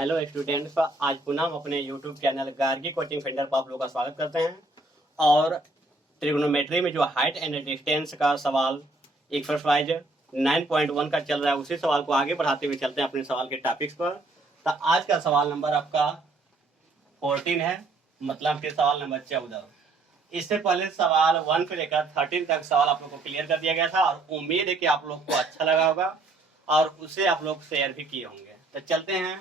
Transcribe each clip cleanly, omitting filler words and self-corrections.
Hello students, आज पुनः हम अपने YouTube channel Gargi coaching centre पर आप लोगों का स्वागत करते हैं। और ट्रिग्नोमेट्री में जो हाइट एंड डिस्टेंस का सवाल एक्सरसाइज 9.1 का चल रहा है, उसी सवाल को आगे बढ़ाते हुए चलते हैं अपने सवाल के टॉपिक्स पर। तो आज का सवाल नंबर आपका 14 है, मतलब कि सवाल नंबर 14। इससे पहले सवाल 1 से लेकर 13 तक सवाल आप लोग को क्लियर कर दिया गया था और उम्मीद है कि आप लोग को अच्छा लगा होगा और उसे आप लोग शेयर भी किए होंगे। तो चलते हैं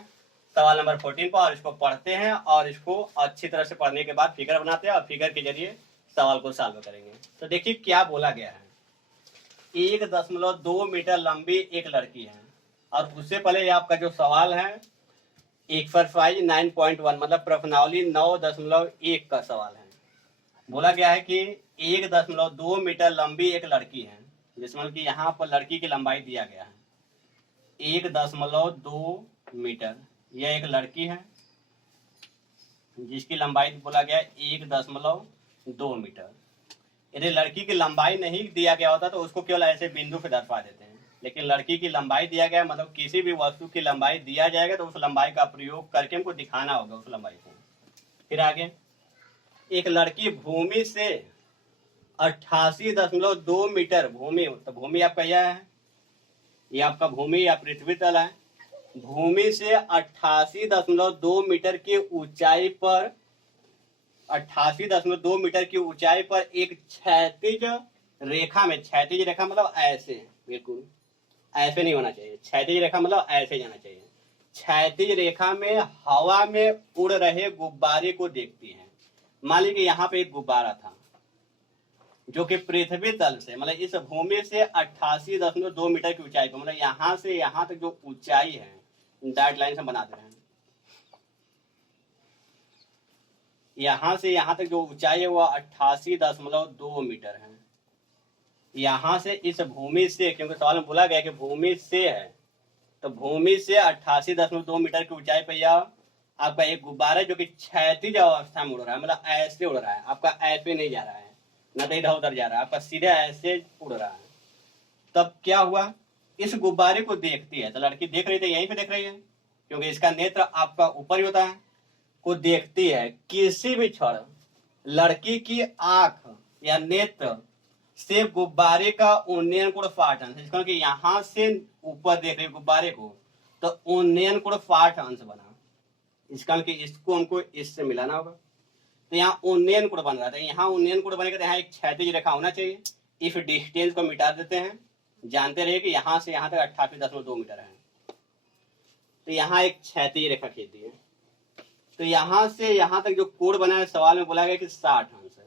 सवाल नंबर 14 पर और इसको पढ़ते हैं और इसको अच्छी तरह से पढ़ने के बाद फिगर बनाते हैं और फिगर के जरिए सवाल को सॉल्व करेंगे। तो देखिए क्या बोला गया है। 1.2 मीटर लंबी एक लड़की है और उससे पहले आपका जो सवाल है एक्सरसाइज 9.1 मतलब प्रश्नावली 9.1 का सवाल है। बोला गया है कि 1.2 मीटर लंबी एक लड़की है, जिसमें कि यहाँ पर लड़की की लंबाई दिया गया है 1.2 मीटर। यह एक लड़की है जिसकी लंबाई बोला गया 1.2 मीटर। यदि लड़की की लंबाई नहीं दिया गया होता तो उसको केवल ऐसे बिंदु से दर्शा देते हैं, लेकिन लड़की की लंबाई दिया गया मतलब किसी भी वस्तु की लंबाई दिया जाएगा तो उस लंबाई का प्रयोग करके हमको दिखाना होगा उस लंबाई को। फिर आगे, एक लड़की भूमि से 88.2 मीटर, भूमि तो भूमि आपका यह है, ये आपका भूमि या पृथ्वी तल है। भूमि से 88.2 मीटर की ऊंचाई पर 88.2 मीटर की ऊंचाई पर एक क्षैतिज रेखा में, क्षैतिज रेखा मतलब ऐसे, बिल्कुल ऐसे नहीं होना चाहिए, क्षैतिज रेखा मतलब ऐसे जाना चाहिए। क्षैतिज रेखा में हवा में उड़ रहे गुब्बारे को देखती है। मान लीजिए यहाँ पे एक गुब्बारा था जो कि पृथ्वी तल से मतलब इस भूमि से 88.2 मीटर की ऊंचाई पर, मतलब यहाँ से यहाँ तक जो ऊंचाई है डॉट लाइन से बना दे रहे हैं। यहाँ से यहाँ तक जो ऊंचाई है वह 88.2 मीटर है। यहाँ से इस भूमि से, क्योंकि सवाल में बोला गया कि भूमि से है, तो भूमि से 88.2 मीटर की ऊंचाई पर यह आपका एक गुब्बारा जो कि क्षैतिज अवस्था में उड़ रहा है, मतलब ऐसे उड़ रहा है, आपका ऐसे नहीं जा रहा है, न तो इधर उधर जा रहा है, आपका सीधे ऐसे उड़ रहा है। तब क्या हुआ, इस गुब्बारे को देखती है, तो लड़की देख रही थी, यहीं पे देख रही है क्योंकि इसका नेत्र आपका ऊपर ही होता है, को देखती है। किसी भी क्षण लड़की की आंख या नेत्र से गुब्बारे का उन्नयन कोण 60 अंश, इसका कि यहाँ से ऊपर देख रहे गुब्बारे को तो उन्नयन कोण 60 अंश बना, इसका कि इसको हमको इससे मिलाना होगा, तो यहाँ उन्नयन कोण बन रहा था, यहाँ उन्नयन कोण बनेगा तो यहाँ एक क्षैतिज रेखा होना चाहिए। इफ डिस्टेंस को मिटा देते हैं, जानते रहिए कि यहाँ से यहाँ तक 88.2 मीटर है, तो यहाँ एक क्षैतिज रेखा खींचती है। तो यहाँ से यहाँ तक जो कोण बना है सवाल में बोला गया कि 60 अंश है,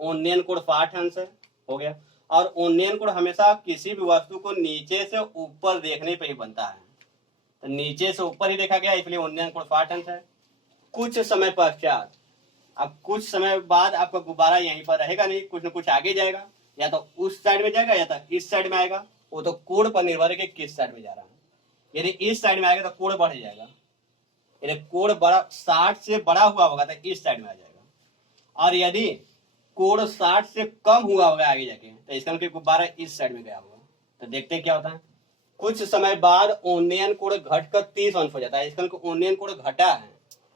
उन्नयन कोण 60 अंश है, हो गया। और उन्नयन कोण हमेशा किसी भी वस्तु को नीचे से ऊपर देखने पे ही बनता है, तो नीचे से ऊपर ही देखा गया, इसलिए उन्नयन कोण 60 अंश है। कुछ समय पश्चात, अब कुछ समय बाद आपका गुब्बारा यहीं पर रहेगा नहीं, कुछ न कुछ आगे जाएगा, या तो उस साइड में जाएगा या तो इस साइड में आएगा, वो तो कोण पर निर्भर है कि किस साइड में जा रहा है। यदि इस साइड में आएगा तो कोण बढ़ जाएगा, यदि कोण बड़ा 60 से बड़ा हुआ होगा तो इस साइड में आ जाएगा, और यदि कोण 60 से कम हुआ होगा आगे जाके तो इसका मतलब गुब्बारा इस साइड में गया होगा। तो देखते हैं क्या होता है। कुछ समय बाद उन्नयन कोण घटकर 30 अंश हो जाता है, इसका मतलब उन्नयन कोण घटा है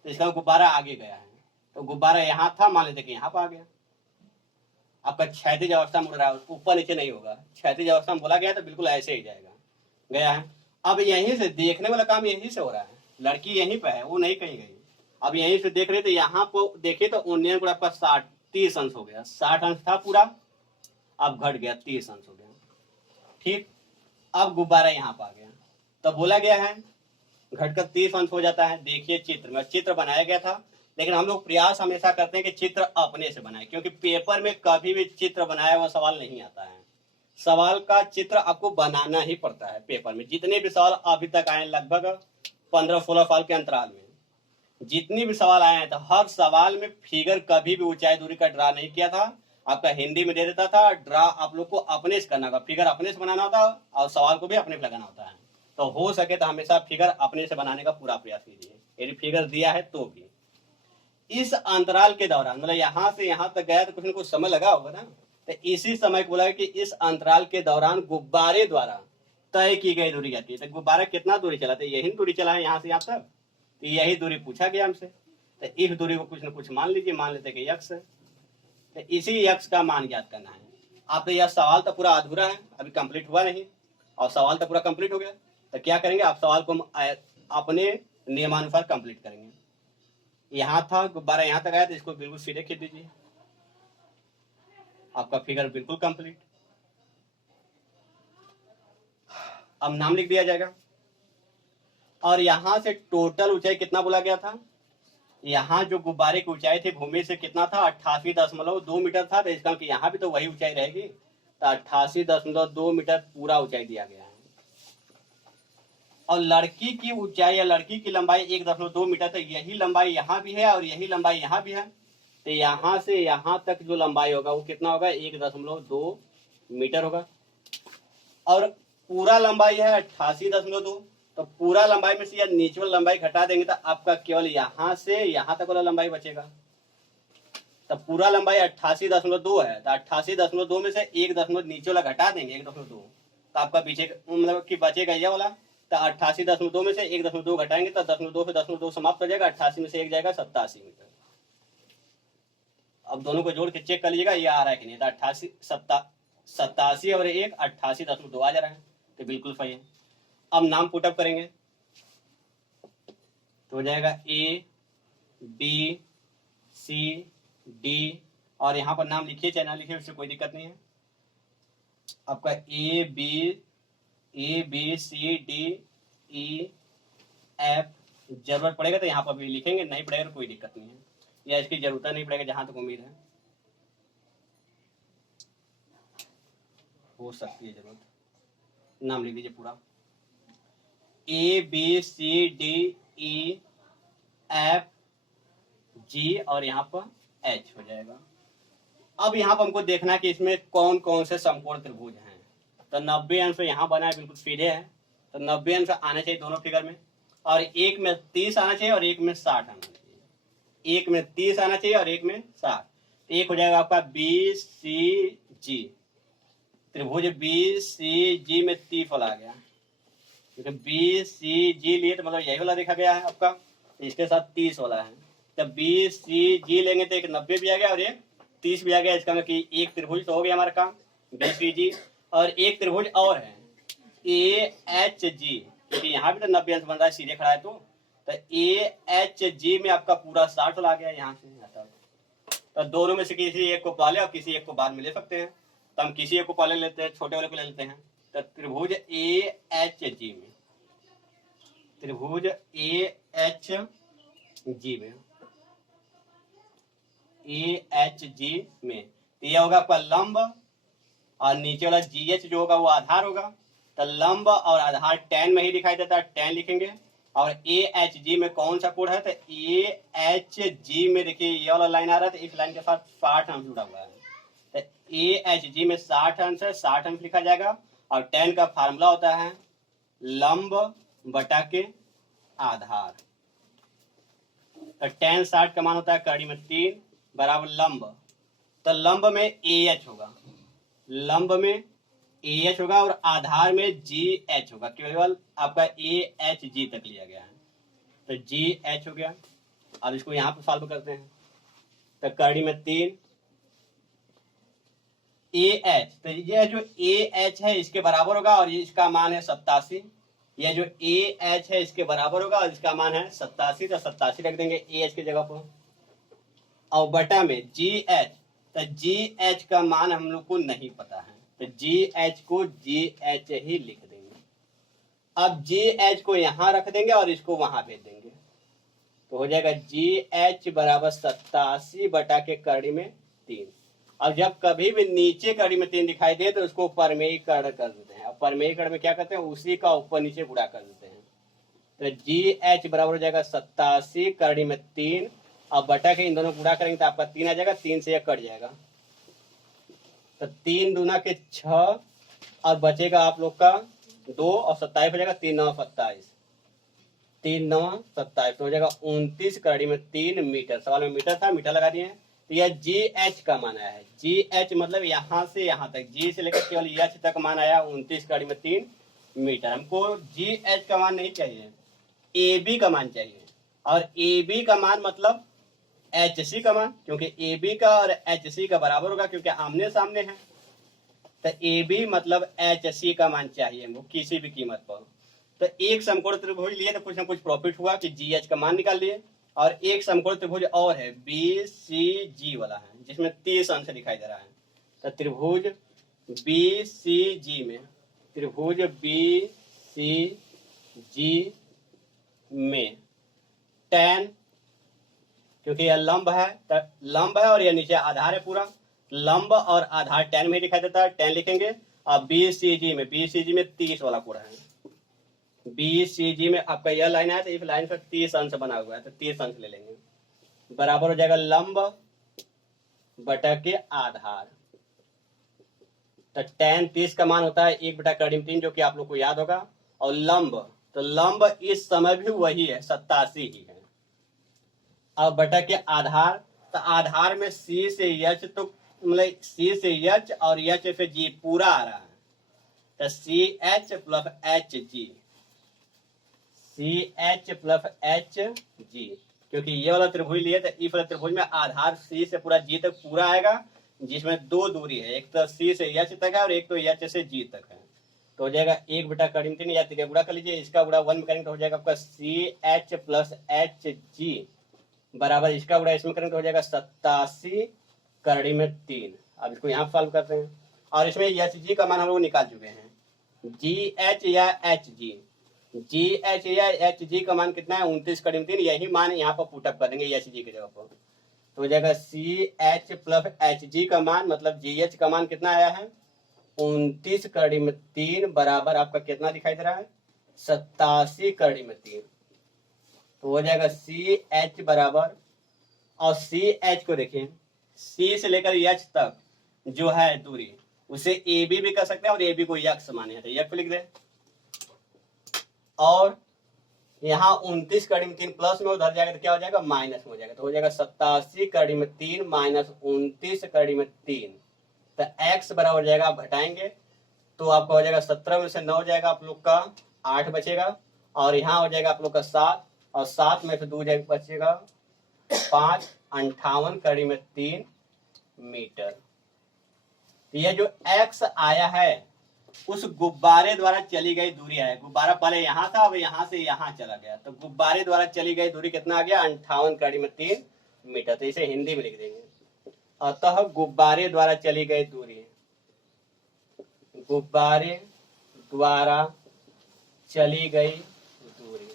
तो इसका गुब्बारा आगे गया है, तो गुब्बारा यहाँ था, मान लेते कि यहाँ पर आ गया। आपका क्षैतिज अवस्था में उड़ रहा है, ऊपर नीचे नहीं होगा, क्षैतिज अवस्था में बोला गया तो बिल्कुल ऐसे ही जाएगा, गया है। अब यहीं से देखने वाला काम यहीं से हो रहा है, लड़की यहीं पे है, वो नहीं कहीं गई। अब यहीं से देख रहे तो यहाँ को देखे तो उन्नयन कोण आपका 30 अंश हो गया, 60 अंश था पूरा, अब घट गया 30 अंश हो गया, ठीक। अब गुब्बारा यहाँ पर आ गया, तो बोला गया है घटकर 30 अंश हो जाता है। देखिए चित्र में, चित्र बनाया गया था, लेकिन हम लोग प्रयास हमेशा करते हैं कि चित्र अपने से बनाए, क्योंकि पेपर में कभी भी चित्र बनाया हुआ सवाल नहीं आता है। सवाल का चित्र आपको बनाना ही पड़ता है पेपर में। जितने भी सवाल अभी तक आए, लगभग 15-16 साल के अंतराल में जितनी भी सवाल आए हैं, तो हर सवाल में फिगर कभी भी ऊंचाई दूरी का ड्रा नहीं किया था। आपका हिंदी में दे देता था, ड्रा आप लोग को अपने से करना होगा, फिगर अपने से बनाना होता है और सवाल को भी अपने से लगाना होता है। तो हो सके तो हमेशा फिगर अपने से बनाने का पूरा प्रयास कीजिए, यदि फिगर दिया है तो भी। इस अंतराल के दौरान, मतलब यहाँ से यहाँ तक गया तो कुछ न कुछ समय लगा होगा ना, तो इसी समय को बोला कि इस अंतराल के दौरान गुब्बारे द्वारा तय की गई दूरी जाती है। तो गुब्बारा कितना दूरी चला था, यही दूरी चला है यहाँ से यहाँ तक, तो यही दूरी पूछा गया हमसे। तो इस दूरी को कुछ न कुछ मान लीजिए, मान लेते कि यक्स है। तो इसी यक्स का मान ज्ञात करना है। आप तो यह सवाल तो पूरा अधूरा है, अभी कंप्लीट हुआ नहीं, और सवाल तो पूरा कंप्लीट हो गया। तो क्या करेंगे, आप सवाल को अपने नियमानुसार कंप्लीट करेंगे। यहाँ था गुब्बारा, यहाँ तक आया, तो इसको बिल्कुल सीधे खींच दीजिए, आपका फिगर बिल्कुल कंप्लीट। अब नाम लिख दिया जाएगा। और यहां से टोटल ऊंचाई कितना बोला गया था, यहाँ जो गुब्बारे की ऊंचाई थी भूमि से कितना था, 88.2 मीटर था। तो इसका मतलब यहाँ भी तो वही ऊंचाई रहेगी। तो 88.2 मीटर पूरा ऊंचाई दिया गया है। और लड़की की ऊंचाई या लड़की की लंबाई 1.2 मीटर। तो यही लंबाई यहाँ भी है और यही लंबाई यहाँ भी है। तो यहाँ से यहाँ तक जो लंबाई होगा वो कितना होगा, 1.2 मीटर होगा। और पूरा लंबाई है 88.2। तो पूरा लंबाई में से या नीचे वाली लंबाई घटा देंगे तो आपका केवल यहाँ से यहाँ तक वाला लंबाई बचेगा। तो पूरा लंबाई 88.2 है। तो 88.2 में से 1 दशमलव नीचे वाला घटा देंगे 1.2, तो आपका पीछे मतलब कि बचेगा ये वाला। तो 88.2 में से 1.2 घटाएंगे तो 0.2 से 0.2 समाप्त हो जाएगा। 88 में से 1 जाएगा 87 मीटर। अब दोनों को जोड़ के चेक कर लीजिएगा ये आ रहा है कि नहीं। तो 87 और 1 88.2 आ जा रहा है, तो बिल्कुल सही है। अब नाम पुटअप करेंगे तो हो जाएगा A B C D, और यहाँ पर नाम लिखिए चाहे ना लिखिए, उससे कोई दिक्कत नहीं है। आपका A B C D E F, जरूरत पड़ेगा तो यहाँ पर भी लिखेंगे, नहीं पड़ेगा तो कोई दिक्कत नहीं है, या इसकी जरूरत नहीं पड़ेगा जहां तक उम्मीद है, हो सकती है जरूरत। नाम लिख दीजिए पूरा A B C D E F G और यहाँ पर H हो जाएगा। अब यहाँ पर हमको देखना है कि इसमें कौन कौन से समकोण त्रिभुज हैं। तो 90 अंश यहाँ बना है, बिल्कुल सीधे है। तो 90 अंश आना चाहिए दोनों फिगर में, और एक में 30 आना चाहिए और एक में 60 आना चाहिए। एक में 30 आना चाहिए और एक में 60। एक हो जाएगा आपका BCG, त्रिभुज BCG में 30 वाला आ गया, क्योंकि BCG लिए तो मतलब यही वाला देखा गया है आपका, इसके साथ 30 वाला है। जब BCG लेंगे तो एक 90 भी आ गया और एक 30 भी आ गया। इसका मतलब कि एक त्रिभुज तो हो गया हमारा काम BCG, और एक त्रिभुज और है AHG, क्योंकि यहाँ भी तो 90 अंश बन रहा है, सीधे खड़ा है। तो AHG में आपका पूरा 60 वाला आ गया यहाँ से यहाँ तक। तो दोनों में से किसी एक को पहले और किसी एक को बाद में ले सकते हैं। तो हम किसी एक को पहले लेते हैं, छोटे वाले को ले लेते हैं। तो त्रिभुज AHG में, त्रिभुज AHG में तो यह होगा आपका लंब, और नीचे वाला GH जो होगा वो आधार होगा। तो लंब और आधार tan में ही दिखाई देता है, tan लिखेंगे। और AHG में कौन सा कोण है, तो AHG में देखिए ये वाला लाइन आ रहा है, तो इस लाइन के साथ 60 अंश जुड़ा हुआ है। तो AHG में 60 अंश है, 60 अंश लिखा जाएगा। और tan का फार्मूला होता है लंब बटा के आधार। तो tan 60 का मान होता है कड़ी में 3 बराबर लंब। तो लंब में AH होगा, लंब में AH होगा, और आधार में GH होगा। केवल आपका AHG तक लिया गया है, तो GH हो गया। अब इसको यहाँ पर सॉल्व करते हैं। तो कड़ी में 3 AH, तो ये जो AH है इसके बराबर होगा, और इसका मान है 87। यह जो AH है इसके बराबर होगा और इसका मान है 87। तो 87 रख देंगे AH की जगह पर, और बटा में GH। तो GH का मान हम लोग को नहीं पता है, तो GH को GH ही लिख देंगे। अब GH को यहाँ रख देंगे और इसको वहां भेज देंगे, तो हो जाएगा GH बराबर 87 बटा के कड़ी में 3। अब जब कभी भी नीचे कड़ी में 3 दिखाई दे तो उसको परमेयीकरण कर देते हैं। अब परमेयीकरण में क्या करते हैं, उसी का ऊपर नीचे गुणा कर देते हैं। तो GH बराबर हो जाएगा 87 कड़ी में 3, अब बटा के इन दोनों गुणा करेंगे तो आपका 3 आ जाएगा, 3 से 1 कट जाएगा। तो 3 दूना के 6, और बचेगा आप लोग का 2 और 27 हो जाएगा, 3 9 27, 3 9 27 तो हो जाएगा 29 कड़ी में 3 मीटर। सवाल में मीटर था, मीटर लगा दिए हैं। तो यह GH का मान आया है। GH मतलब यहाँ से यहाँ तक, G से लेकर केवल H तक मान आया 29 कड़ी में 3 मीटर। हमको GH का मान नहीं चाहिए, AB का मान चाहिए। और ए बी का मान मतलब एच सी का मान, क्योंकि ए बी का और एच सी का बराबर होगा क्योंकि आमने सामने है। तो ए बी मतलब एच सी का मान चाहिए हमको किसी भी कीमत पर। तो एक समकोण त्रिभुज लिए तो कुछ ना कुछ प्रॉफिट हुआ कि जी एच का मान निकाल लिए। और एक समकोण त्रिभुज और है बी सी जी वाला है जिसमें 30 अंश दिखाई दे रहा है। तो त्रिभुज बी सी जी में, त्रिभुज बी सी जी में tan, क्योंकि यह लंब है तो लंब है और यह नीचे आधार है पूरा, लंब और आधार tan में दिखाई देता है, tan लिखेंगे। और बीसीजी में, बीसीजी में 30 वाला कोण है, बीसीजी में आपका यह लाइन है तो इस लाइन पर 30 अंश बना हुआ है तो 30 अंश ले लेंगे, बराबर हो जाएगा लंब बटा के आधार। तो tan 30 का मान होता है 1/3 जो कि आप लोग को याद होगा। और लंब, तो लंब इस समय भी वही है 87 ही है। अब बटा के आधार, तो आधार में सी से एच, तो मतलब सी से एच और एच से जी पूरा आ रहा है। तो C H plus H G, C H plus H G, क्योंकि ये वाला त्रिभुज लिए तो इस वाला त्रिभुज में आधार सी से पूरा जी तक पूरा आएगा, जिसमें दो दूरी है, एक तो सी से एच तक है और एक तो एच से जी तक है। तो हो जाएगा 1/3 या तिरिया गुणा कर लीजिए, इसका गुणा 1 में करेंगे तो हो जाएगा आपका C H plus H G बराबर इसका गुणा इसमें करेंगे तो हो जाएगा 87/3। अब इसको यहाँ सॉल्व करते हैं और इसमें एच जी का मान हम लोग निकाल चुके हैं। जी एच या एच जी, जी एच या एच जी का मान कितना है 29/3, यही मान यहाँ पर पुटअप कर देंगे एच जी की जगह पर। तो हो जाएगा C H plus H G का मान मतलब जी एच का मान कितना आया है 29/3 बराबर आपका कितना दिखाई दे रहा है 87/3। तो हो जाएगा सी एच बराबर, और सी एच को देखिए सी से लेकर एच तक जो है दूरी उसे ए बी भी कर सकते हैं और ए बी को यक्ष माने हैं तो यक्ष लिख दे। और यहाँ 29/3 प्लस में उधर जाएगा तो क्या हो जाएगा माइनस में हो जाएगा, तो हो जाएगा 87/3 माइनस 29/3। तो x बराबर हो जाएगा, आप घटाएंगे तो आपका हो जाएगा 17 में से 9 जाएगा आप लोग का 8 बचेगा, और यहाँ हो जाएगा आप लोग का 7, और 7 में से 2 जाएगा बचेगा 5, 58/3 मीटर। यह जो x आया है उस गुब्बारे द्वारा चली गई दूरी है, गुब्बारा पहले यहाँ था अब यहाँ से यहाँ चला गया, तो गुब्बारे द्वारा चली गई दूरी कितना आ गया 58/3 मीटर। तो इसे हिंदी में लिख देंगे, अतः गुब्बारे द्वारा चली गई दूरी, गुब्बारे द्वारा चली गई दूरी,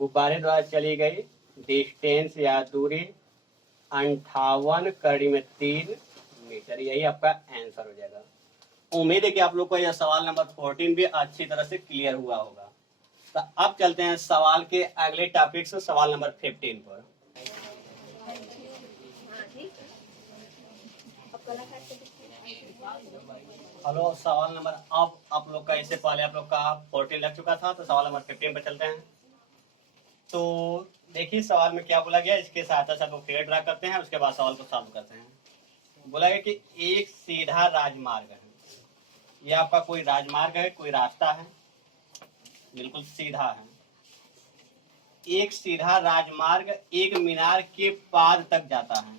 गुब्बारे द्वारा चली गई डिस्टेंस या दूरी 58/3 मीटर, यही आपका आंसर हो जाएगा। उम्मीद है कि आप लोग को यह सवाल नंबर 14 भी अच्छी तरह से क्लियर हुआ होगा। तो अब चलते हैं सवाल के अगले टॉपिक से, सवाल नंबर 15 पर। हेलो, सवाल नंबर, अब आप लोग का इससे पहले आप लोग का 14 लग चुका था, तो सवाल नंबर 15 पर चलते हैं। तो देखिए सवाल में क्या बोला गया, इसके सहायता से आप लोग फिगर ड्रा करते हैं, उसके बाद सवाल को सॉल्व करते हैं। बोला गया कि एक सीधा राजमार्ग है, यह आपका कोई राजमार्ग है, कोई रास्ता है, बिल्कुल सीधा है। एक सीधा राजमार्ग एक मीनार के पाद तक जाता है।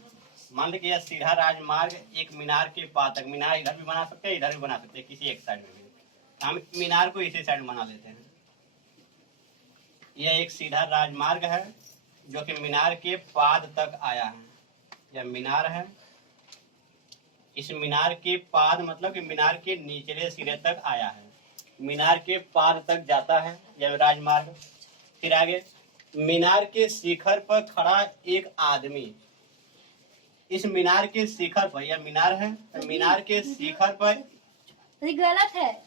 मान लीजिए यह सीधा राजमार्ग एक मीनार के पाद तक, मीनार इधर भी बना सकते हैं इधर भी बना सकते हैं, किसी एक साइड में भी, हम मीनार को इसी साइड में बना लेते हैं। यह एक सीधा राजमार्ग है जो कि मीनार के पाद तक आया है। यह मीनार है, इस मीनार के पाद मतलब कि मीनार के निचले सिरे तक आया है, मीनार के पाद तक जाता है यह राजमार्ग। फिर आगे मीनार के शिखर पर खड़ा एक आदमी, इस मीनार के शिखर पर, यह मीनार है तो मीनार के शिखर पर, गलत है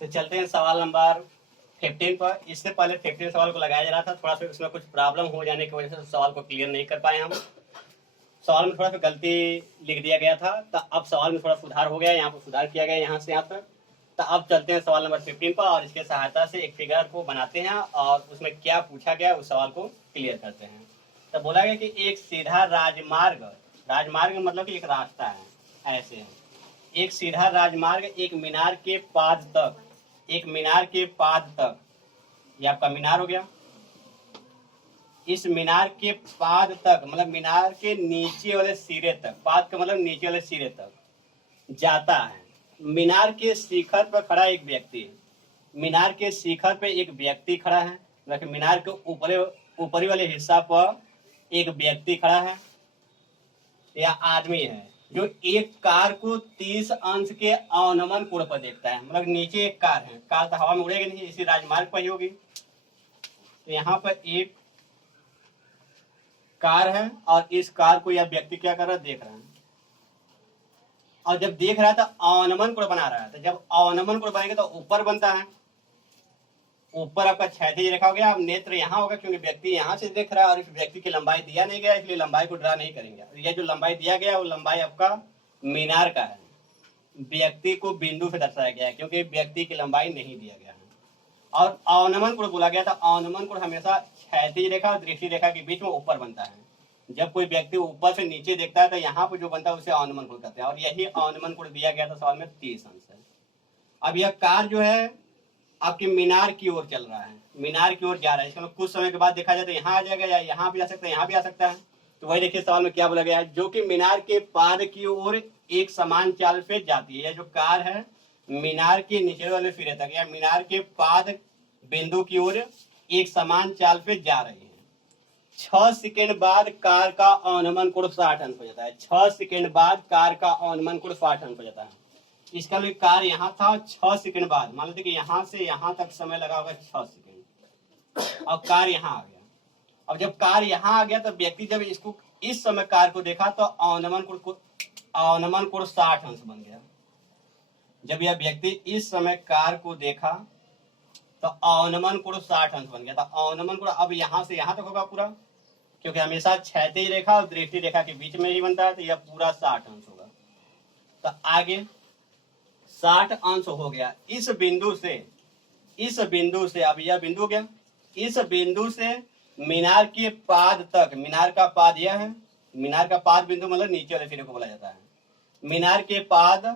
तो चलते हैं सवाल नंबर 15 पर। इससे पहले 15 सवाल को लगाया जा रहा था, थोड़ा सा उसमें कुछ प्रॉब्लम हो जाने की वजह से सवाल को क्लियर नहीं कर पाए हम, सवाल में थोड़ा सा गलती लिख दिया गया था, तो अब सवाल में थोड़ा सुधार हो गया, यहाँ पर सुधार किया गया यहाँ से यहाँ तक। तो अब चलते हैं सवाल नंबर 15 पर और इसके सहायता से एक फिगर को बनाते हैं और उसमें क्या पूछा गया उस सवाल को क्लियर करते हैं। तो बोला गया कि एक सीधा राजमार्ग, राजमार्ग मतलब कि एक रास्ता है, ऐसे एक सीधा राजमार्ग एक मीनार के पाद तक, एक मीनार के पाद तक, ये आपका मीनार हो गया। इस मीनार के पाद तक मतलब मीनार के नीचे वाले सिरे तक, पाद का मतलब नीचे वाले सिरे तक जाता है। मीनार के शिखर पर खड़ा एक व्यक्ति है, मीनार के शिखर पे एक व्यक्ति खड़ा है, मतलब मीनार के ऊपरी वाले हिस्सा पर एक व्यक्ति खड़ा है या आदमी है जो एक कार को 30 अंश के अवनमन कोण पर देखता है। मतलब नीचे एक कार है, कार तो हवा में उड़ेगी नहीं, इसी राजमार्ग पर ही होगी। तो यहाँ पर एक कार है और इस कार को यह व्यक्ति क्या कर रहा है, देख रहा है। और जब देख रहा है तो अवनमन कोण बना रहा है। तो जब अवनमन कोण बनेगा तो ऊपर बनता है, ऊपर आपका क्षैतिज रेखा हो गया। अब नेत्र यहाँ होगा क्योंकि व्यक्ति यहाँ से देख रहा है और इस व्यक्ति की लंबाई दिया नहीं गया, इसलिए लंबाई को ड्रा नहीं करेंगे। यह जो लंबाई दिया गया वो लंबाई आपका मीनार का है, व्यक्ति को बिंदु से दर्शाया गया है क्योंकि व्यक्ति की लंबाई नहीं दिया गया है। और अवनमन कोण बोला गया था, अवनमन कोण हमेशा क्षैतिज रेखा और दृष्टि रेखा के बीच में ऊपर बनता है। जब कोई व्यक्ति ऊपर से नीचे देखता है तो यहाँ पर जो बनता है उसे अवनमन कोण कहते हैं, और यही अवनमन कोण दिया गया था सवाल में 30 अंश है। अब यह कार जो है आपके मीनार की ओर चल रहा है, मीनार की ओर जा रहा है। इसका कुछ समय के बाद देखा जाए तो यहाँ आ जाएगा या यहाँ भी आ सकता है, यहाँ भी आ सकता है। तो वही देखिए सवाल में क्या बोला गया है, जो कि मीनार के पाद की ओर एक समान चाल पे जाती है। जो कार है मीनार के नीचे वाले सिरे तक या मीनार के पाद बिंदु की ओर एक समान चाल पे जा रही है। 6 सेकेंड बाद कार का अवनमन कोण 60 अंश हो जाता है। 6 सेकेंड बाद कार का अवनमन कोण 60 अंश हो जाता है। इसका भी कार यहाँ था, 6 सेकेंड बाद मान लेते कि यहाँ से यहाँ तक समय लगा होगा 6 सेकेंड, और कार यहाँ आ गया। अब जब कार यहाँ आ गया तो व्यक्ति जब इसको इस समय कार को देखा तो अवनमन कोण 60 अंश बन गया। जब यह व्यक्ति इस समय कार को देखा तो अवनमन कोण 60 अंश बन गया था। अवनमन कोण अब यहाँ से यहाँ तक होगा पूरा, क्योंकि हमेशा क्षैतिज रेखा और दृष्टि रेखा के बीच में ही बनता है, तो यह पूरा 60 अंश होगा। तो आगे 60 अंश हो गया। इस बिंदु से अब यह बिंदु हो गया, इस बिंदु से मीनार के पाद तक, मीनार का पाद यह है, मीनार का पाद बिंदु मतलब नीचे वाले सिरे को बोला जाता है। मीनार के पाद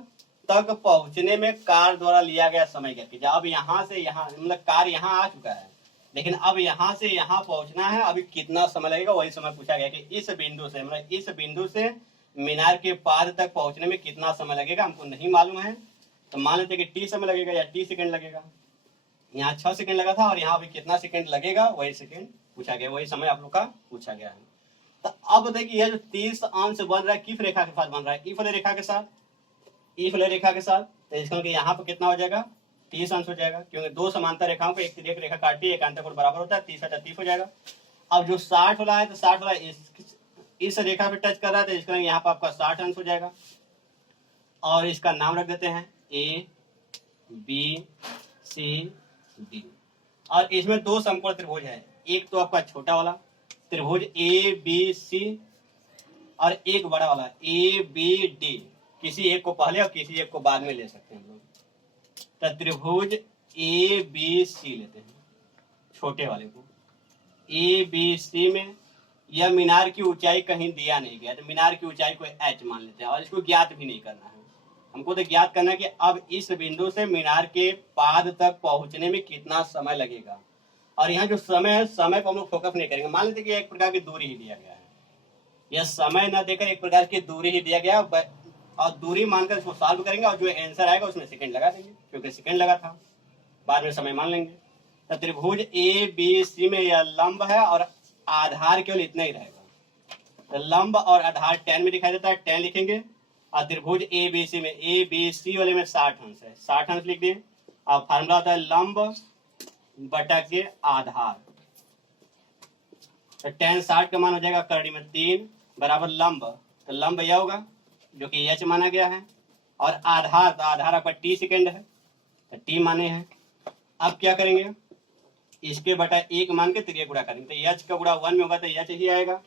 तक पहुंचने में कार द्वारा लिया गया समय क्या कीजिए। अब यहाँ से यहाँ मतलब कार यहाँ आ चुका है, लेकिन अब यहाँ से यहाँ पहुंचना है, अभी कितना समय लगेगा वही समय पूछा गया कि इस बिंदु से मतलब इस बिंदु से मीनार के पाद तक पहुंचने में कितना समय लगेगा, हमको नहीं मालूम है। तो मान लेते कि टी समय लगेगा या टी सेकंड लगेगा। यहाँ 6 सेकंड लगा था और यहाँ अभी कितना सेकंड लगेगा वही सेकंड पूछा गया, वही समय आप लोग का पूछा गया है। तो अब देखिए यह जो 30 अंश बन रहा है किस रेखा के साथ बन रहा है, इफ वाले रेखा के साथ, इफ वाले रेखा के साथ। तो इसका यहाँ पर कितना हो जाएगा, 30 अंश हो जाएगा, क्योंकि दो समांतर रेखाओं को एक रेखा काटती है, एक अंतःकोण बराबर होता है, 30 हो जाएगा। अब जो 60 वाला है तो 60 वाला इस रेखा पे टच कर रहा है, तो इसका यहाँ पर आपका 60 अंश हो जाएगा। और इसका नाम रख देते हैं ए बी सी डी। और इसमें दो समकोण त्रिभुज है, एक तो आपका छोटा वाला त्रिभुज ए बी सी और एक बड़ा वाला ए बी डी। किसी एक को पहले और किसी एक को बाद में ले सकते हैं हम लोग। तो त्रिभुज ए बी सी लेते हैं, छोटे वाले को ए बी सी में यह मीनार की ऊंचाई कहीं दिया नहीं गया, तो मीनार की ऊंचाई को h मान लेते हैं और इसको ज्ञात भी नहीं करना है। हमको तो ज्ञात करना है कि अब इस बिंदु से मीनार के पाद तक पहुंचने में कितना समय लगेगा। और यहाँ जो समय है, समय को हम लोग फोकस नहीं करेंगे। मान लेते कि एक प्रकार की दूरी ही दिया गया है, यह समय न देकर एक प्रकार की दूरी ही दिया गया और दूरी मानकर इसको सॉल्व करेंगे और जो आंसर आएगा उसमें सेकंड लगा देंगे, क्योंकि सेकंड लगा था, बाद में समय मान लेंगे। तो त्रिभुज ए बी सी में यह लंब है और आधार केवल इतना ही रहेगा। तो लंब और आधार tan में दिखाई देता है, tan लिखेंगे। और त्रिभुज ए बी सी में ए बी सी वाले में 60 अंश है, 60 अंश लिख दिए। और फार्मूला होता है लंब बटा के आधार। तो tan 60 का मान हो जाएगा करड़ी में 3 बराबर लंब। तो लंब यह होगा जो कि h माना गया है, और आधार, तो आधार आपका t सेकेंड है, तो t माने हैं। अब क्या करेंगे, इसके बटा 1 मान के त्रिज्या गुणा करेंगे। तो h का गुणा 1 में होगा तो h ही आएगा,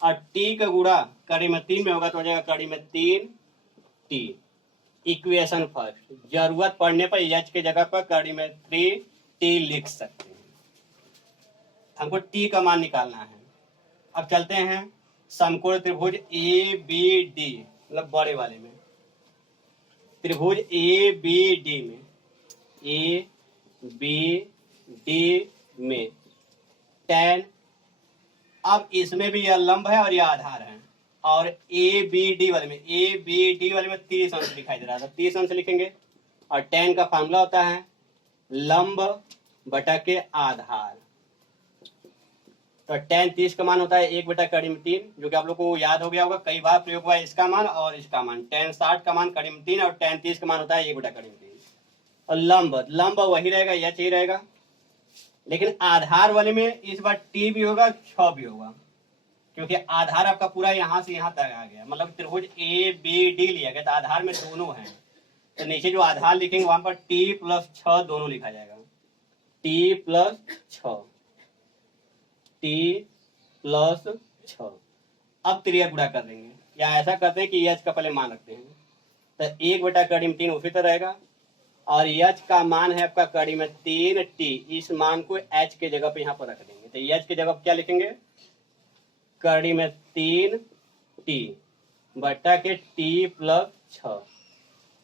और t का गुणा कड़ी में 3 में होगा तो हो जाएगा कड़ी में 3t। इक्वेशन फर्स्ट, जरूरत पड़ने पर h के जगह पर कड़ी में 3t लिख सकते हैं। हमको t का मान निकालना है। अब चलते हैं समकोण त्रिभुज ए बी डी मतलब बड़े वाले में। त्रिभुज ए बी डी में, ए बी डी में tan, अब इसमें भी यह लंब है और यह आधार है, और ए बी डी वाले में 30 अंश दिखाई दे रहा था, 30 अंश लिखेंगे। और tan का फार्मूला होता है लंब बटा के आधार। तो tan 30 का मान होता है 1/3, जो कि आप लोग को याद हो गया होगा, कई बार प्रयोग हुआ है इसका मान और इसका मान। tan 60 का मान करीब 3 और tan 30 का मान होता है 1/3। और लंब वही रहेगा, यह चाहिए रहेगा, लेकिन आधार वाले में इस बार t भी होगा 6 भी होगा, क्योंकि आधार आपका पूरा यहाँ से यहाँ तक आ गया, मतलब त्रिभुज ए बी डी लिया गया, तो आधार में दोनों हैं, तो नीचे जो आधार लिखेंगे वहां पर t + 6 दोनों लिखा जाएगा, t + 6, t + 6। अब त्रिया गुणा कर देंगे, या ऐसा करते हैं कि h का पहले मान रखते हैं, तो 1/3 उसी तरह रहेगा, और h का मान है आपका कड़ी में 3t, इस मान को h के जगह पे यहाँ पर रख देंगे, तो h की जगह क्या लिखेंगे, कड़ी में 3t बटा के t + 6।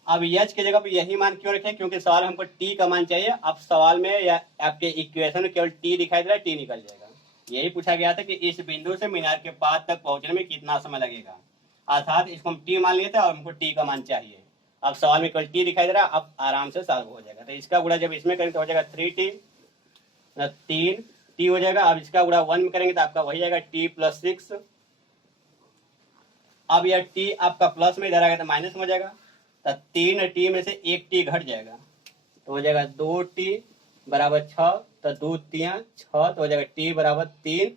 अब h की जगह पे यही मान क्यों रखें, क्योंकि सवाल हमको t का मान चाहिए। अब सवाल में या आपके इक्वेशन में केवल t दिखाई दे रहा है, t निकल जाएगा। यही पूछा गया था कि इस बिंदु से मीनार के पाद तक पहुंचने में कितना समय लगेगा, अर्थात इसको हम t मान लिए थे और हमको t का मान चाहिए। अब सवाल में केवल t दिखाई दे रहा है, अब आराम से सॉल्व हो जाएगा। तो इसका गुणा जब इसमें करेंगे तो हो जाएगा 3t, 3t हो जाएगा। अब इसका गुणा 1 में करेंगे तो आपका वही जाएगा t + 6। अब यह t आपका प्लस में इधर आएगा तो माइनस में हो जाएगा, तो 3t में से 1t घट जाएगा, तो हो जाएगा 2t = 6, तो 2 3 6, तो हो जाएगा t = 3।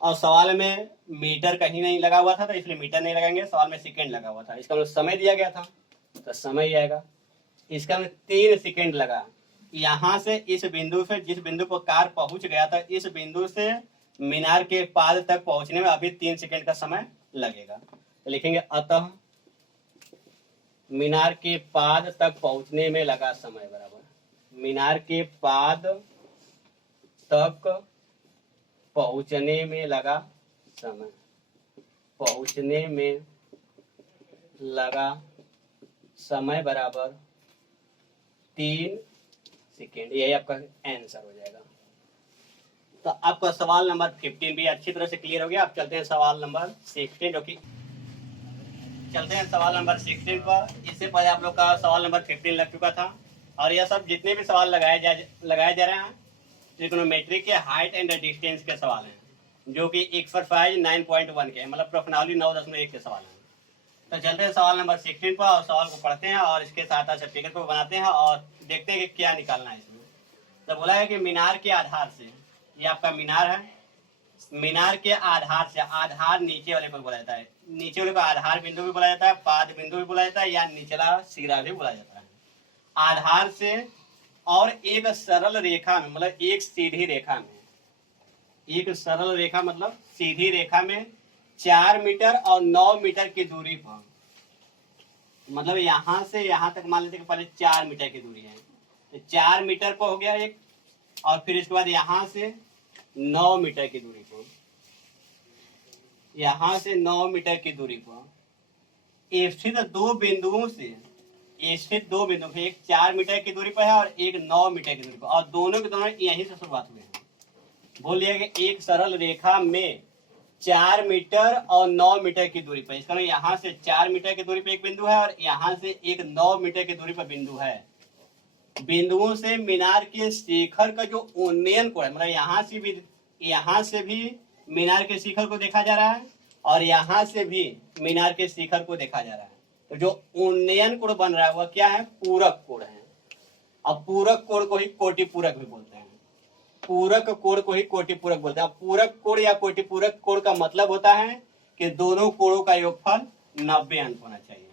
और सवाल में मीटर कहीं नहीं लगा हुआ था, तो इसलिए मीटर नहीं लगाएंगे, सवाल में सेकंड लगा हुआ था, इसका मतलब समय दिया गया था तो समय ही आएगा। इसका में 3 सेकंड लगा, यहाँ से इस बिंदु से, जिस बिंदु पर कार पहुंच गया था, इस बिंदु से मीनार के पाद तक पहुंचने में अभी 3 सेकंड का समय लगेगा। तो लिखेंगे अतः मीनार के पाद तक पहुंचने में लगा समय बराबर, मीनार के पाद तक पहुंचने में लगा समय, पहुंचने में लगा समय बराबर 3 सेकेंड। यही आपका आंसर हो जाएगा। तो आपका सवाल नंबर 15 भी अच्छी तरह से क्लियर हो गया। आप चलते हैं सवाल नंबर 16, जो कि चलते हैं सवाल नंबर 16 पर। इससे पहले आप लोग का सवाल नंबर 15 लग चुका था, और यह सब जितने भी सवाल लगाए जा रहे हैं ट्रिग्नोमेट्री के हाइट एंड डिस्टेंस के सवाल हैं, जो कि एक्सरसाइज 9.1 के, मतलब प्रश्नावली 9.1 के सवाल हैं। तो चलते हैं सवाल नंबर 16 पर और सवाल को पढ़ते हैं और इसके साथ साथ फिगर को बनाते हैं और देखते हैं कि क्या निकालना है इसमें। तो बोला है कि मीनार के आधार से, ये आपका मीनार है, मीनार के आधार से, आधार नीचे वाले को बोला जाता है, नीचे वाले को आधार बिंदु भी बोला जाता है, पाद बिंदु भी बोला जाता है, या निचला सिरा भी बोला जाता है। आधार से और एक सरल रेखा में, मतलब एक सीधी रेखा में, एक सरल रेखा मतलब सीधी रेखा में 4 मीटर और 9 मीटर की दूरी पर, मतलब यहां से यहां तक मान लेते हैं कि पहले 4 मीटर की दूरी है, तो 4 मीटर पर हो गया एक, और फिर इसके बाद यहां से 9 मीटर की दूरी पर, यहां से 9 मीटर की दूरी पर स्थित दो बिंदुओं से, स्थित दो बिंदु, एक 4 मीटर की दूरी पर है और एक 9 मीटर की दूरी पर, और दोनों के दोनों यहीं से शुरुआत हुए हैं। बोल दिया कि एक सरल रेखा में 4 मीटर और 9 मीटर की दूरी पर, इसका यहाँ से 4 मीटर की दूरी पर एक बिंदु है और यहाँ से एक 9 मीटर की दूरी पर बिंदु है। बिंदुओं से मीनार के शिखर का जो उन्नयन कोण है, मतलब यहाँ से भी मीनार के शिखर को देखा जा रहा है और यहाँ से भी मीनार के शिखर को देखा जा रहा है, तो जो उन्नयन कोण बन रहा है वह क्या है, पूरक कोण है। अब पूरक कोण को ही कोटि पूरक भी बोलते हैं, पूरक कोण को ही कोटि पूरक बोलते हैं। पूरक कोण या कोटि पूरक कोण का मतलब होता है कि दोनों कोणों का योगफल 90 अंश होना चाहिए।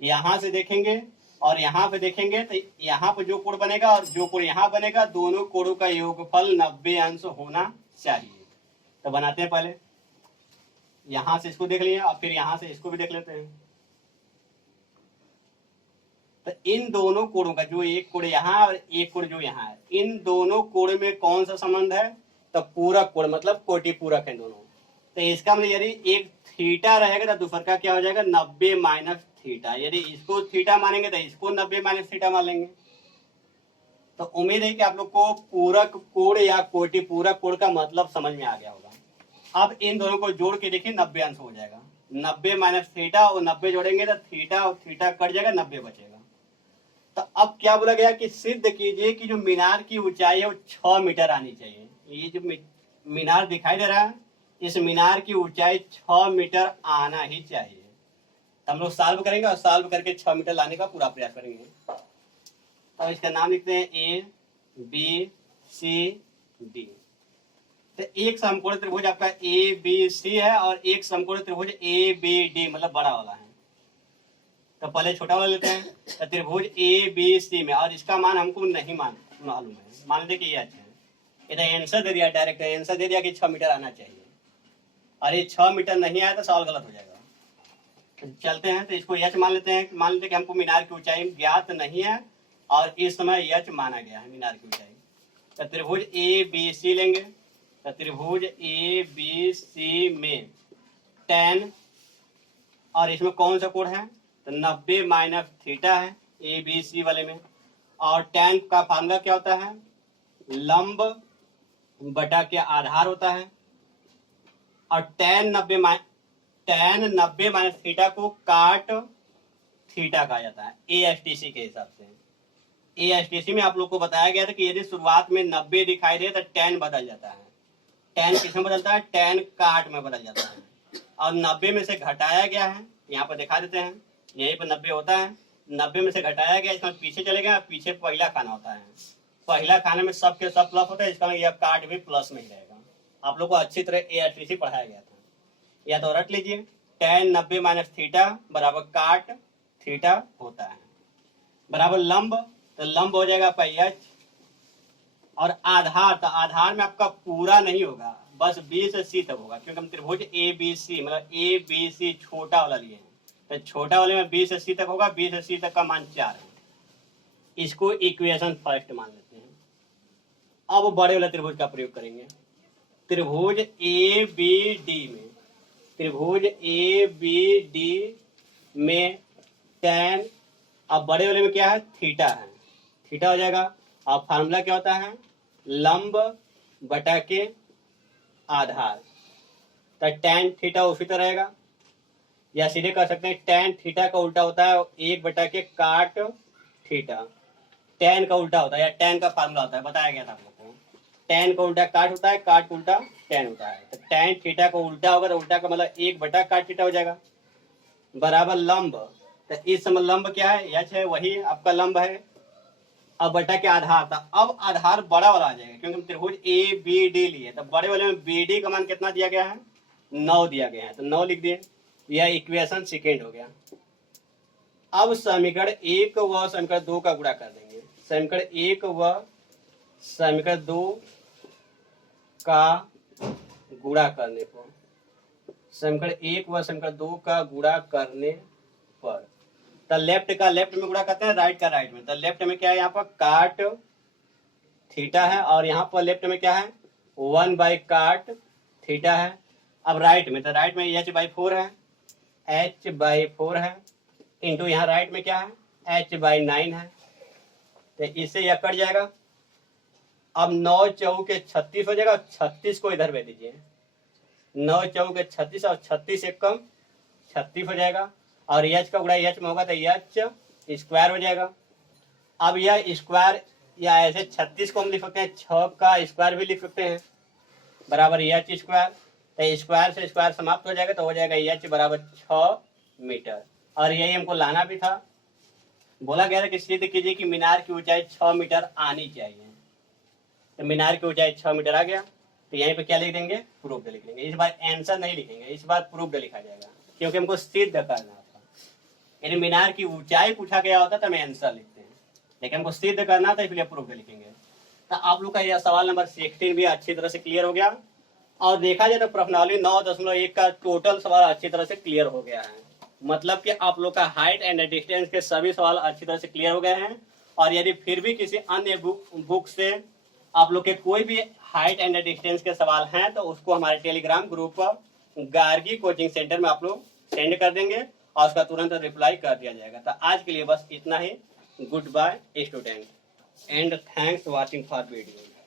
यहां से देखेंगे और यहाँ पे देखेंगे तो यहाँ पे जो कोण बनेगा और जो कोण यहाँ बनेगा, दोनों कोणों का योगफल 90 अंश होना चाहिए। तो बनाते हैं, पहले यहां से इसको देख लिया और फिर यहां से इसको भी देख लेते हैं। तो इन दोनों कोणों का, जो एक कोण यहाँ और एक कोण जो यहाँ है, इन दोनों कोण में कौन सा संबंध है, तो पूरक कोण, मतलब कोटि पूरक है दोनों। तो इसका मतलब यदि एक थीटा रहेगा तो दूसर का क्या हो जाएगा 90 माइनस थीटा। यदि इसको थीटा मानेंगे तो इसको 90 माइनस थीटा मान लेंगे। तो उम्मीद है कि आप लोग को पूरक कोण या कोटि पूरक कोण का मतलब समझ में आ गया होगा। अब इन दोनों को जोड़ के देखिए 90 अंश हो जाएगा। 90 माइनस थीटा और 90 जोड़ेंगे तो थीटा और थीटा कट जाएगा, 90 बचेगा। तो अब क्या बोला गया कि सिद्ध कीजिए कि जो मीनार की ऊंचाई है वो 6 मीटर आनी चाहिए। ये जो मीनार दिखाई दे रहा है, इस मीनार की ऊंचाई 6 मीटर आना ही चाहिए। तो हम लोग सॉल्व करेंगे और सॉल्व करके 6 मीटर लाने का पूरा प्रयास करेंगे। अब इसका नाम लिखते हैं ए बी सी डी। तो एक समकोण त्रिभुज आपका ए बी सी है और एक समकोण त्रिभुज ए बी डी मतलब बड़ा वाला है। तो पहले छोटा वाला लेते हैं। तो त्रिभुज ए बी सी में, और इसका मान हमको नहीं मालूम है, मान लेते कि ये अच्छा है। इधर आंसर दे दिया, डायरेक्ट आंसर दे दिया कि 6 मीटर आना चाहिए, और ये 6 मीटर नहीं आया तो सवाल गलत हो जाएगा। तो चलते हैं, तो इसको यच मान लेते हैं। मान लेते हैं कि हमको मीनार की ऊंचाई ज्ञात नहीं है और इस समय यच माना गया है मीनार की ऊंचाई। तो त्रिभुज ए बी सी लेंगे। तो त्रिभुज ए बी सी में tan, और इसमें कौन सा कोण है तो 90 माइनस थीटा है ए बी सी वाले में। और tan का फार्मूला क्या होता है, लंब बटा के आधार होता है। और tan 90 माइनस थीटा को काट थीटा कहा जाता है ASTC के हिसाब से। ASTC में आप लोग को बताया गया था कि यदि शुरुआत में 90 दिखाई दे तो tan बदल जाता है। tan किसमें बदलता है, tan काट में बदल जाता है। और 90 में से घटाया गया है, यहाँ पर दिखा देते हैं, यहीं पर 90 होता है, 90 में से घटाया गया, इसमें पीछे चले गए, पीछे पहला खाना होता है। पहला खाने में सब के सब प्लस होता है, इसका मतलब यह काट भी प्लस में ही रहेगा। आप लोग को अच्छी तरह ASTC पढ़ाया गया था, या तो रट लीजिए। tan 90 माइनस थीटा बराबर काट थीटा होता है, बराबर लंब, तो लंब हो जाएगा आपका h। और आधार, तो आधार में आपका पूरा नहीं होगा, बस B से C तक होगा, क्योंकि हम त्रिभुज ABC मतलब ABC छोटा वाला लिए हैं। तो छोटा वाले में B से C तक होगा, B से C तक का मान 4 है। इसको इक्वेशन फर्स्ट मान लेते हैं। अब बड़े वाले त्रिभुज का प्रयोग करेंगे। त्रिभुज ABD में, त्रिभुज ABD में tan, अब बड़े वाले में क्या है थीटा है, थीटा हो जाएगा। अब फार्मूला क्या होता है, लंब बटा के आधार। तो tan थीटा उसी तरह रहेगा, या सीधे कर सकते हैं tan थीटा का उल्टा होता है 1 बटा के काट थीटा। tan का उल्टा होता है, या tan का फार्मूला होता है, बताया गया था आप लोग को। tan का उल्टा काट होता है, काट का उल्टा tan होता है। तो tan थीटा का उल्टा होगा तो उल्टा का मतलब 1 बटा काट थीटा हो जाएगा, बराबर लंब। तो इस समय लंब क्या है, यच है, वही आपका लंब है। अब बटा के आधार था, अब आधार बड़ा वाला आ जाएगा, क्योंकि हम त्रिभुज ABD लिए, तो बड़े वाले में BD का मान कितना दिया गया है, 9 दिया गया है, तो 9 लिख दिए। यह इक्वेशन सेकेंड हो गया। अब समीकरण 1 व समीकरण 2 का गुणा कर देंगे। समीकरण 1 व समीकरण 2 का गुणा करने पर, समीकरण 1 व समीकरण 2 का गुणा करने पर, तो लेफ्ट का लेफ्ट में गुणा करते हैं, राइट का राइट में। तो लेफ्ट में क्या है, यहाँ पर काट थीटा है, और यहाँ पर लेफ्ट में क्या है 1 बाई काट थीटा है। अब राइट में, तो राइट में h/4 है, h/4 है, इंटू यहाँ राइट में क्या है h/9 है। तो इससे यह कट जाएगा। अब 9 चौके 36 हो जाएगा, 36 को इधर भेज दीजिए, 9 चौके 36 और 36 एक कम 36 हो जाएगा। और एच का गुणा एच में होगा तो एच स्क्वायर हो जाएगा। अब यह स्क्वायर, या ऐसे 36 को हम लिख सकते हैं 6 का स्क्वायर भी लिख सकते हैं, बराबर एच स्क्वायर। तो स्क्वायर से स्क्वायर समाप्त हो जाएगा, तो हो जाएगा एच बराबर 6 मीटर। और यही हमको लाना भी था, बोला गया था कि सिद्ध कीजिए कि मीनार की ऊंचाई 6 मीटर आनी चाहिए। तो मीनार की ऊंचाई 6 मीटर आ गया, तो यहीं पे क्या लिख देंगे, प्रूव्ड लिख देंगे। इस बार आंसर नहीं लिखेंगे, इस बार प्रूव्ड लिखा जाएगा, क्योंकि हमको सिद्ध करना था। यदि मीनार की ऊंचाई पूछा गया होता तो हमें आंसर लिखते हैं, लेकिन हमको सिद्ध करना था, इसलिए प्रूव्ड लिखेंगे। तो आप लोग का यह सवाल नंबर 16 भी अच्छी तरह से क्लियर हो गया। और देखा जाए तो प्रश्नावली 9.1 का टोटल सवाल अच्छी तरह से क्लियर हो गया है। मतलब कि आप लोग का हाइट एंड डिस्टेंस के सभी सवाल अच्छी तरह से क्लियर हो गए हैं। और यदि फिर भी किसी अन्य बुक से आप लोग के कोई भी हाइट एंड डिस्टेंस के सवाल हैं तो उसको हमारे Telegram group Gargi coaching centre में आप लोग सेंड कर देंगे और उसका तुरंत रिप्लाई कर दिया जाएगा। तो आज के लिए बस इतना ही। Good bye student and thanks watching for video.